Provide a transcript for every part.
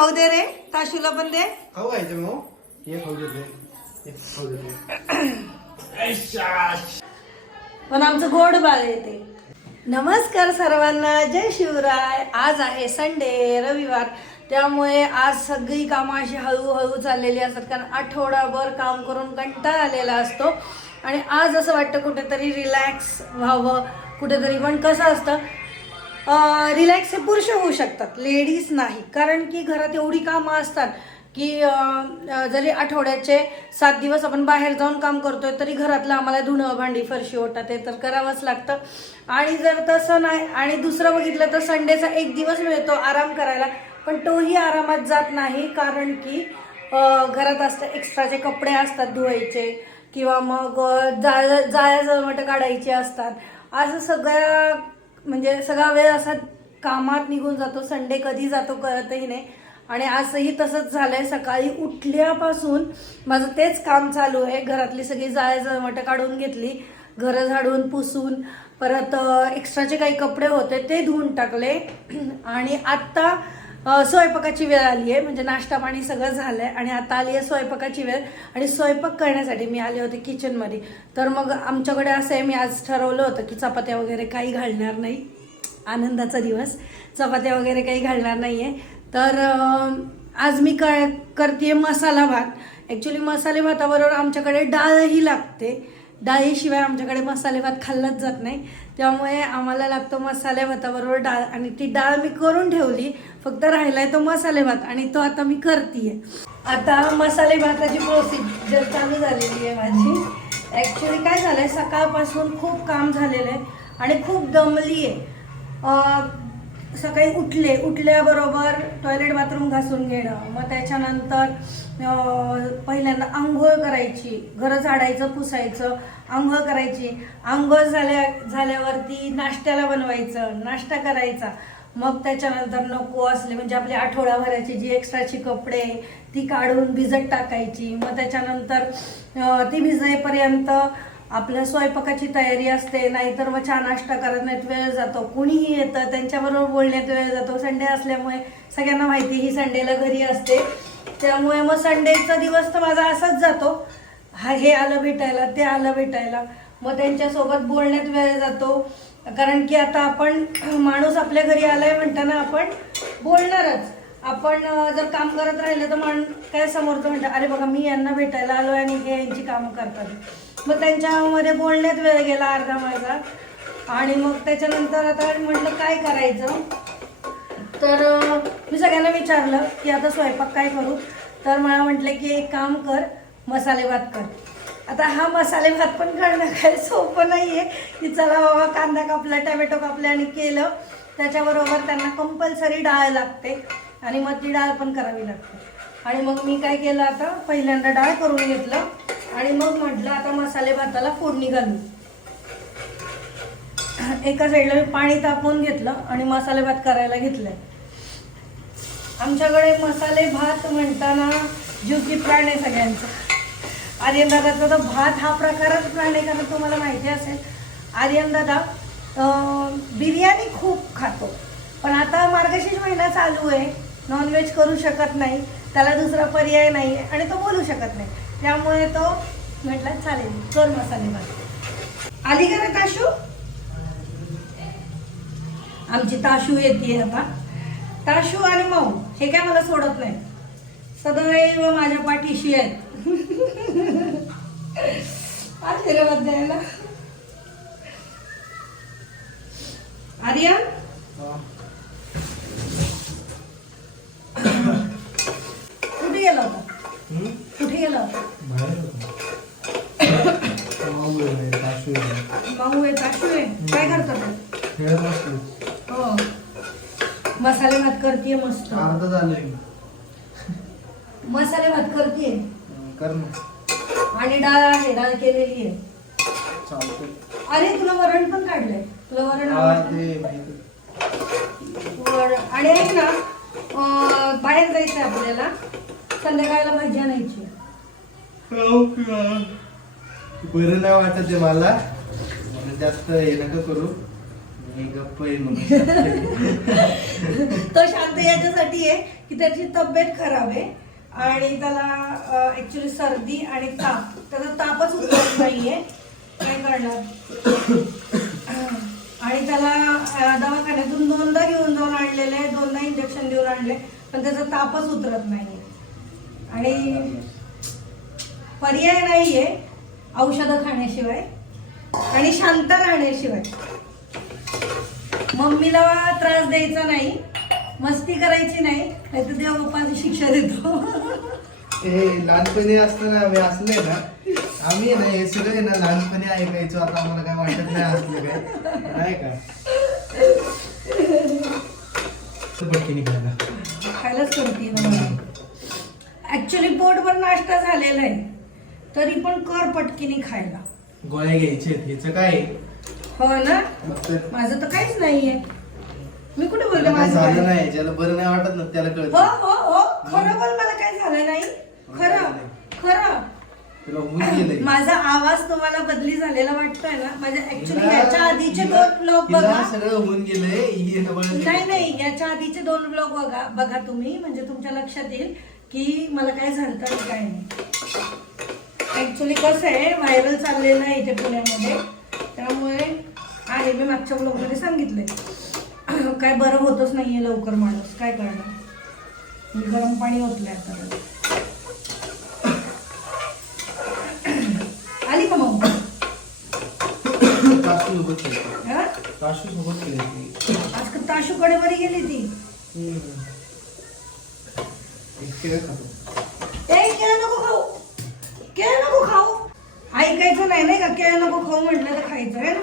खाऊ दे रे, ताशूला पण दे. खाऊ घ्यायचं मग हे खाऊ देते खाऊ देते. पण आमचं गोड बाळ येते. नमस्कार सर्वांना, जय शिवराय. आज आहे संडे, रविवार, त्यामुळे आज सगळी कामं अशी हळूहळू चाललेली असतात, कारण आठवडाभर काम करून कंटाळा आलेला असतो आणि आज असं वाटतं कुठेतरी रिलॅक्स व्हावं कुठेतरी. पण कसं असतं, रिलॅक्स हे पुरुष होऊ शकतात, लेडीज नाही, कारण की घरात एवढी कामं असतात की जरी आठवड्याचे 7 दिवस आपण बाहेर जाऊन काम करतोय तरी घरातलं आम्हाला धुणं भांडी फरशी ओटा ते तर करावंच लागतं. आणि जर तसं नाही, आणि दुसरं बघितलं तर संडेचा 1 दिवस मिळतो आराम करायला, पण तोही आरामात जात नाही, कारण की घरात असतं एक्स्ट्राचे कपडे असतात धुवायचे, किंवा मग जाळ्या जळमटं काढायची असतात. असं म्हणजे सगळा वेळ असा कामात निघून जातो. संडे कधी जातो कळतही नाही. आणि आजही तसंच झालंय. सकाळी उठल्यापासून माझं तेच काम चालू आहे. घरातली सगळी जाळ्या जळमटं काढून घेतली, घरं झाडून पुसून, परत एक्स्ट्राचे काही कपडे होते ते धुवून टाकले. आणि आत्ता स्वयंपाकाची वेळ आली आहे, म्हणजे नाश्ता पाणी सगळं झालंय आणि आता आली आहे स्वयंपाकाची वेळ. आणि स्वयंपाक करण्यासाठी मी आले होते किचनमध्ये. तर मग आमच्याकडे असं आहे, मी आज ठरवलं होतं की चपात्या वगैरे काही घालणार नाही, आनंदाचा दिवस, चपात्या वगैरे काही घालणार नाही आहे. तर आज मी करते मसाला भात. ॲक्च्युली मसाले भाताबरोबर आमच्याकडे डाळही लागते, डाळीशिवाय आमच्याकडे मसाले भात खाल्लाच जात नाही, त्यामुळे आम्हाला लागतो मसाले भाताबरोबर डाळ. आणि ती डाळ मी करून ठेवली, फक्त राहिलाय तो मसाले भात आणि तो आता मी करते. आता मसाले भाताची प्रोसिजर चालू झालेली आहे माझी. ॲक्च्युली काय झालंय, सकाळपासून खूप काम झालेलं आहे आणि खूप दमली आहे. सकाळी उठल्याबरोबर टॉयलेट बाथरूम घासून घेणं, मग त्याच्यानंतर पहिल्यांदा आंघोळ करायची, घरं झाडायचं पुसायचं, आंघोळ करायची, आंघोळ झाल्यावरती नाश्त्याला बनवायचं, नाश्ता करायचा, मग त्याच्यानंतर नको असले म्हणजे आपली आठवडाभराची जी एक्स्ट्राची कपडे ती काढून भिजत टाकायची. मग त्याच्यानंतर ती भिजेपर्यंत आपल्या स्वयंपाकाची तयारी असते, नाहीतर मग चहा नाश्ता करत नाहीत, वेळ जातो. कुणीही येतं त्यांच्याबरोबर बोलण्यात वेळ जातो. संडे असल्यामुळे सगळ्यांना माहिती ही संडेला घरी असते, त्यामुळे मग संडेचा दिवस तर माझा असाच जातो, हे आलं भेटायला ते आलं भेटायला, मग त्यांच्यासोबत बोलण्यात वेळ जातो. कारण की आता आपण माणूस आपल्या घरी आलाय म्हणताना आपण बोलणारच. आपण जर काम करत राहिलं तर काय समोरचं म्हणतं, अरे बघा मी यांना भेटायला आलो आणि हे यांची कामं करतात, मग त्यांच्यामध्ये बोलण्यात वेळ गेला अर्धा माझा. आणि मग त्याच्यानंतर आता म्हटलं काय करायचं, तर मी सगळ्यांना विचारलं की आता स्वयंपाक काय करू, तर मला म्हटलं की एक काम कर, मसाले भात कर. आता हा मसाले भात पण करणं काही सोपं नाही आहे की चला बाबा कांदा कापला, टॅमॅटो कापले आणि केलं. त्याच्याबरोबर त्यांना कंपल्सरी डाळ लागते आणि मग ती डाळ पण करावी लागते. आणि मग मी काय केलं, आता पहिल्यांदा डाळ करून घेतलं आणि मग म्हटलं आता मसाले भाताला फोडणी घालू. एका साईडला मी पाणी तापवून घेतलं आणि मसाले भात करायला घेतलंय. आमच्याकडे मसाले भात म्हणताना जीव की प्राण आहे सगळ्यांचा. आर्यन दादाचा तर भात हा प्रकारच प्राण आहे, कारण तुम्हाला माहिती असेल आर्यन दादा बिर्याणी खूप खातो, पण आता मार्गशीर्ष महिना चालू आहे, नॉनव्हेज करू शकत नाही, त्याला दुसरा पर्याय नाही आणि तो बोलू शकत नाही, त्यामुळे तो म्हटला चालेल कर मसाले भात. आली का रे ताशू? आमची ताशू येते आता. ताशू आणि माऊ हे काय मला सोडत नाही, सदैव माझ्या पाठीशी आहेत. आशीर्वाद द्यायला. आर्यन कुठे गेला होता? कुठे गेला होता? माऊ आहे, ताशू आहे, काय करतो तू? हो, मसाले भात करतीये मस्त. मसाले भात करतीये आणि डाळ आहे, डाळ केलेली आहे. अरे तुला वरण पण काढलंय, तुला वरण आणि ऐक ना, बाहेर जायचंय आपल्याला, संध्याकाळला भाजी आणायची. बरं नाही वाटत आहे मला, जास्त हे नका करू, मी गप्प आहे म्हणून. तो शांत याच्यासाठी आहे की त्याची तब्येत खराब आहे आणि त्याला ऍक्च्युली सर्दी आणि ताप, त्याचा तापच उतरत नाहीये. काय करणार. आणि त्याला दवाखान्यातून 2दा घेऊन जाऊन आणलेले, 2दा इंजेक्शन देऊन आणले, पण त्याचा तापच उतरत नाहीये आणि पर्याय नाहीये औषधं खाण्याशिवाय आणि शांत राहण्याशिवाय. मम्मीला त्रास द्यायचा नाही, मस्ती करायची नाही, नाहीतर देव बाप्पाची शिक्षा देतो. हे लहानपणी असताना आम्ही असले ना, आम्ही ना हे सगळे ना लहानपणी ऐकायचो. आता आम्हाला काय वाटत नाही असलं काय नाही का. पटकीने खायला खायलाच करते ना. ऍक्च्युली पोटभर नाश्ता झालेला आहे, तरी पण कर पटकीने खायला. गोळ्या घ्यायचे हिचं काय. हो ना, माझं तर काहीच नाहीये. मी कुठे बोलले माझं झालं काय? नाही, ज्याला बरं नाही वाटत ना त्याला हो कळत. हो हो, खरं बोल, मला काय झालं नाही. खरं खरं. तुला होऊन गेलंय. माझा आवाज तुम्हाला बदली झालेला वाटतोय ना. माझ्या ऍक्च्युली याच्या आधीचे 2 ब्लॉग बघा. सगळं होऊन गेलंय. नाही नाही, याच्या आधीचे 2 ब्लॉग बघा तुम्ही, म्हणजे तुमच्या लक्षात येईल की मला काय झालं आणि काय नाही. ऍक्च्युली कसं आहे, व्हायरल चाललेलं आहे इथे पुण्यामध्ये, त्यामुळे आहे. मी मागच्या ब्लॉगमध्ये सांगितलंय काय बरं होतच नाहीये लवकर माणूस. काय करणार. मी गरम पाणी ओतलंय आता. आली का मग. सोबत हा? आज ताशूकडे बरी गेली ती. केळं नको खाऊ, केळं नको खाऊ. ऐकायचं नाही नाही का. केळं नको खाऊ म्हटलं तर खायचं आहे ना.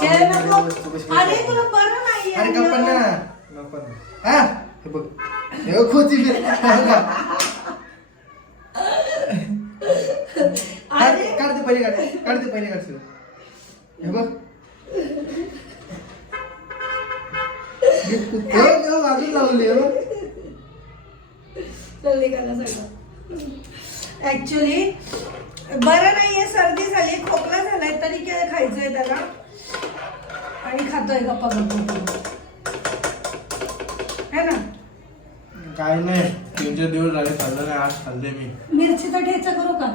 केळं नको. अरे तुला बरं नाही. अरे गप्पा ना. गप्पा ना. हा हे बघ, हे बघ कोथिंबीर. काढते पहिले काढते. हे बघ बाजू लावली. ऍक्च्युली बरं नाहीये, सर्दी झाली, खोकला झालाय, तरी केळं खायचंय त्याला आणि खातोय गप्पा गप्पा. है ना. काय नाही, 3-4 दिवस झाले खाल्लं नाही, आज खाल्ले मी. मिरचीचा ठेचा करू का.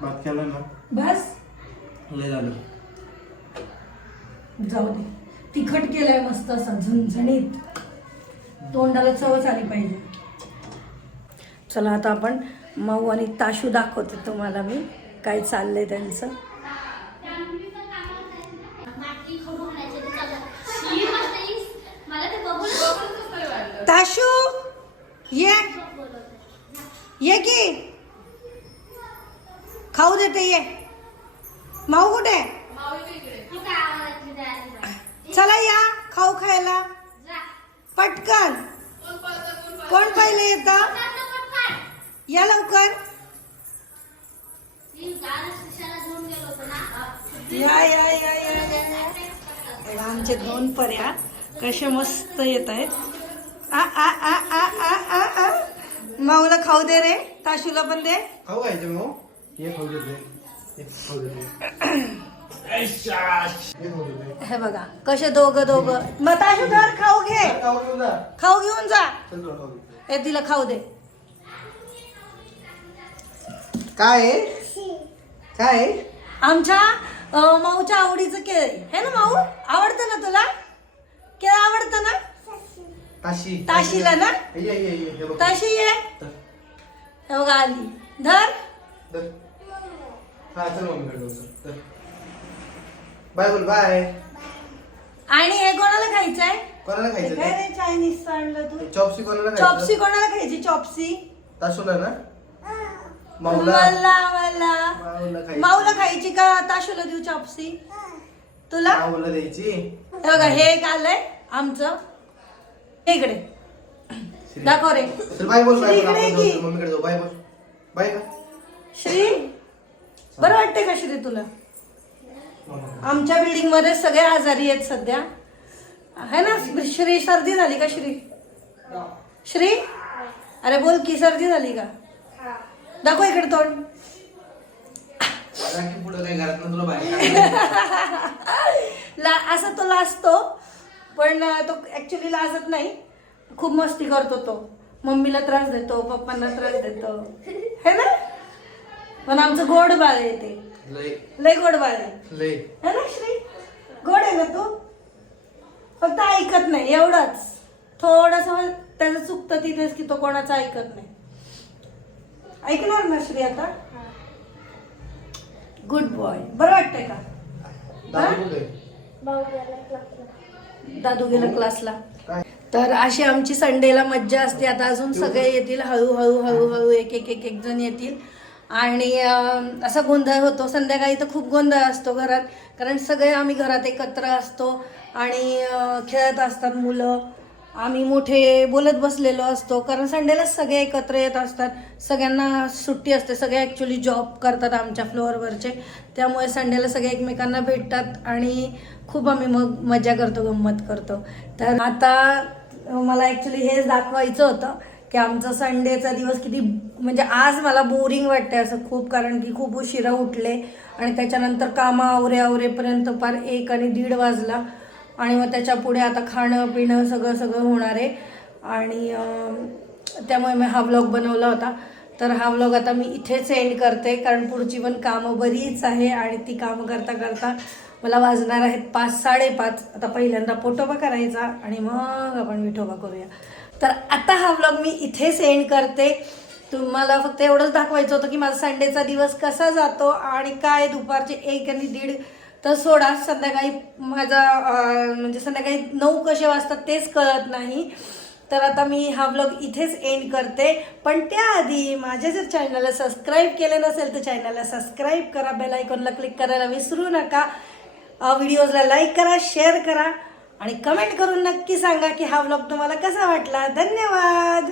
भात केला ना बस लय झालं. जाऊ दे. तिखट केलंय मस्त असं झणझणीत, तोंडाला चवच आली पाहिजे. चला आता आपण माऊ आणि ताशू दाखवते तुम्हाला मी काय चाललंय त्यांचं. ताशू ये की खाऊ देते. ये माऊ कुठे. चला या खाऊ खायला पटकन. कोण पहिले येतं. या लवकर. या या या या. आमचे 2 पर्या कसे मस्त येत आहेत. आ आ आ आ आ आ आ. माऊला खाऊ दे रे, ताशूला पण दे. खाऊ खायचं मग. हे खाऊ देते. हे बघा कसे दोघं. मग ताशू धर, खाऊ घे. खाऊ घेऊन जा. हे तिला खाऊ दे. काय काय आमच्या माऊच्या आवडीचं केळ आहे ना. माऊ आवडतं ना तुला. केळ आवडतं ना. ताशीला ना. ताशी ये. हे बघा आली. धर. बाय बोल. बाय. आणि हे कोणाला खायचंय. कोणाला खायचं. काय रे चायनीज आणलं तू. चॉपसी कोणाला चॉपसी कोणाला खायची. चॉपसी ताशूला ना. माऊला खायची का ताशूला देऊ चॉपसी. तुला द्यायची. हे बघा हे एक आलंय आमचं. इकडे दाखव रे. बाय बोल. मम्मीकडे जाऊ. बाय बोल. बाय का श्री. बरं वाटतंय का श्री तुला. आमच्या बिल्डिंग मध्ये सगळे आजारी आहेत सध्या, है ना. श्री सर्दी झाली का श्री. श्री अरे बोल की सर्दी झाली का. दाखव इकडे तोंड. राखी पुढे काय घरात तुला बाहेर काढलं? असं तो लाजतो, पण तो ऍक्च्युली लाजत नाही. खूप मस्ती करतो तो. मम्मीला त्रास देतो, पप्पांना त्रास देतो, है ना. पण आमचं गोड बाळ आहे ते. लय गोड बाळ आहे, लय है ना श्री. गोड आहे ना तू, फक्त ऐकत नाही एवढंच. थोडस त्याचं चुकतं तिथेच की तो कोणाचं ऐकत नाही. ऐकणार ना श्री आता. Good boy. बरं वाटतंय का. दारू कुठे? दादू गेला क्लासला. तर अशी आमची संडेला मज्जा असते. आता अजून सगळे येतील, हळूहळू हळूहळू एक एक एक एक जण येतील आणि असा गोंधळ होतो. संध्याकाळी तर खूप गोंधळ असतो घरात, कारण सगळे आम्ही घरात एकत्र असतो आणि खेळत असतात मुलं. आम्ही मोठे बोलत बसलेलो असतो, कारण संडेलाच सगळे एकत्र येत असतात. सगळ्यांना सुट्टी असते. सगळे ॲक्च्युली जॉब करतात आमच्या फ्लोअरवरचे, त्यामुळे संडेला सगळे एकमेकांना भेटतात आणि खूप आम्ही मग मजा करतो, गंमत करतो. तर आता मला ॲक्च्युली हेच दाखवायचं होतं की आमचा संडेचा दिवस किती, म्हणजे आज मला बोरिंग वाटते असं खूप, कारण की खूप उशिरा उठले आणि त्याच्यानंतर कामं आवरेपर्यंत पार 1 आणि 1:30 वाजला आणि मग त्याच्या पुढे आता खाणं पिणं सगळं होणार आहे. आणि त्यामुळे मी हा व्लॉग बनवला होता. तर हा व्लॉग आता मी इथेच एंड करते, कारण पुढची पण कामं बरीच आहे आणि ती कामं करता करता मला वाजणार आहेत 5-5:30. आता पहिल्यांदा पोटोबा करायचा आणि मग आपण विठोबा करूया. तर आता हा व्लॉग मी इथेच एंड करते. तुम्हाला फक्त एवढंच दाखवायचं होतं की माझा संडेचा दिवस कसा जातो आणि काय. दुपारचे 1 आणि 1:30 तर सोडा, संध्याकाळी माझा म्हणजे संध्याकाळी 9 कसे वाजतात तेच कळत नाही. तर आता मी हा व्लॉग इथेच एंड करते. पण त्याआधी माझ्या जर चॅनलला सबस्क्राईब केलं नसेल तर चॅनलला सबस्क्राईब करा, बेल आयकॉनला क्लिक करायला विसरू नका. व्हिडिओजला लाईक करा, शेअर करा आणि कमेंट करून नक्की सांगा की हा व्लॉग तुम्हाला कसा वाटला. धन्यवाद.